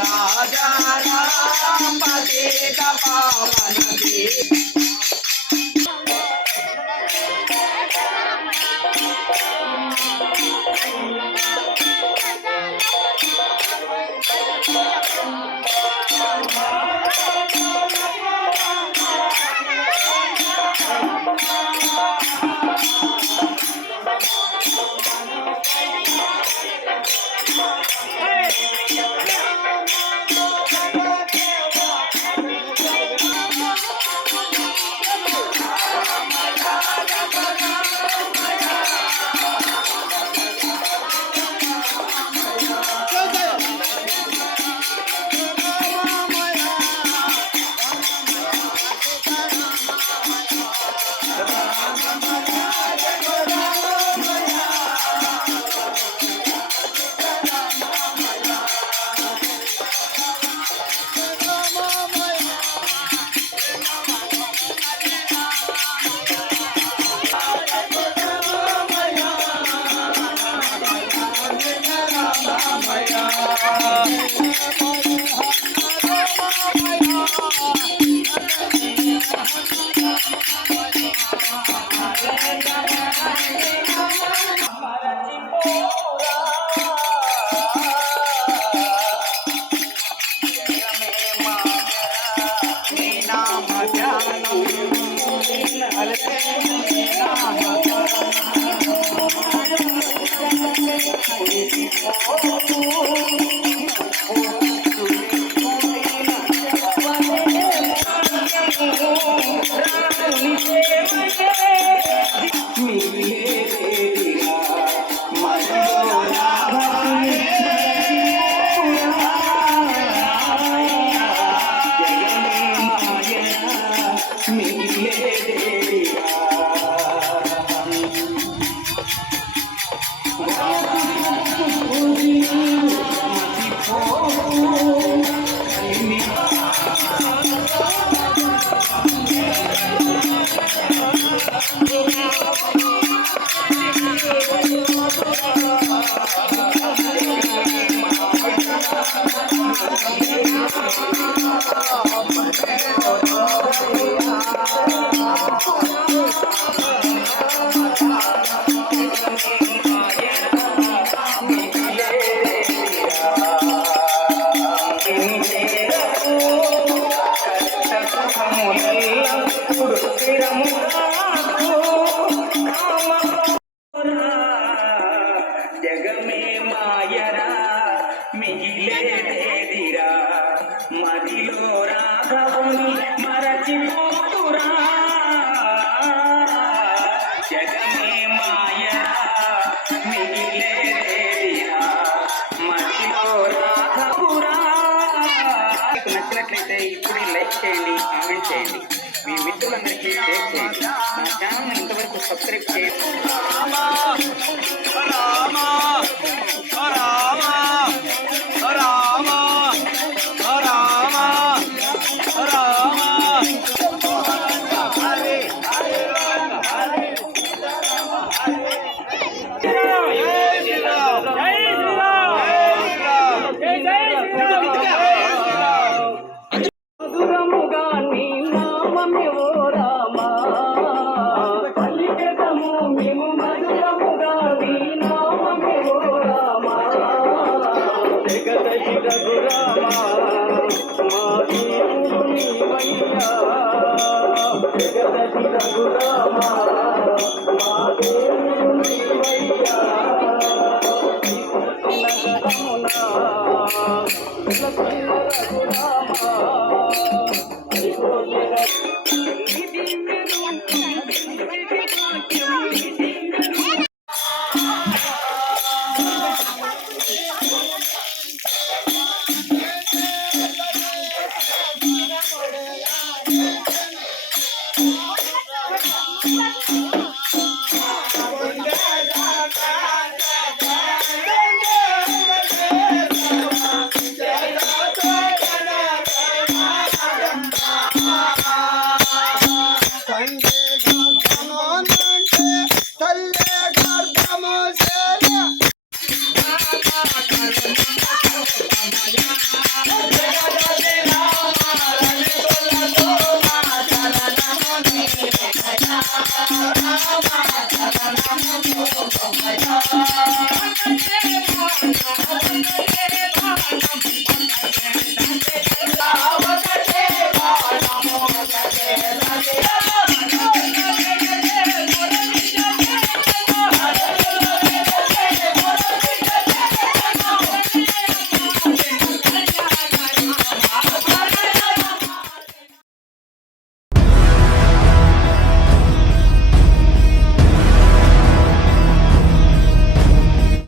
राजा राम पति पावन Thank. మదిలో రాఘవుని మరచిపోతురా. జగమే మాయరా మిగిలేదేదిరా మదిలో రాఘవురా. మీకు నచ్చినట్లయితే ఇప్పుడు లైక్ చేయండి కామెంట్ చేయండి. మీ మిత్రులందరికీ షేర్ చేయండి. ఛానల్ ఇంతవరకు సబ్స్క్రైబ్ చేయండి. జగదశి రఘురామా మా నీవయ్యా రఘురామా మా నీవయ్యా నగరమునా రఘురామా Thank you.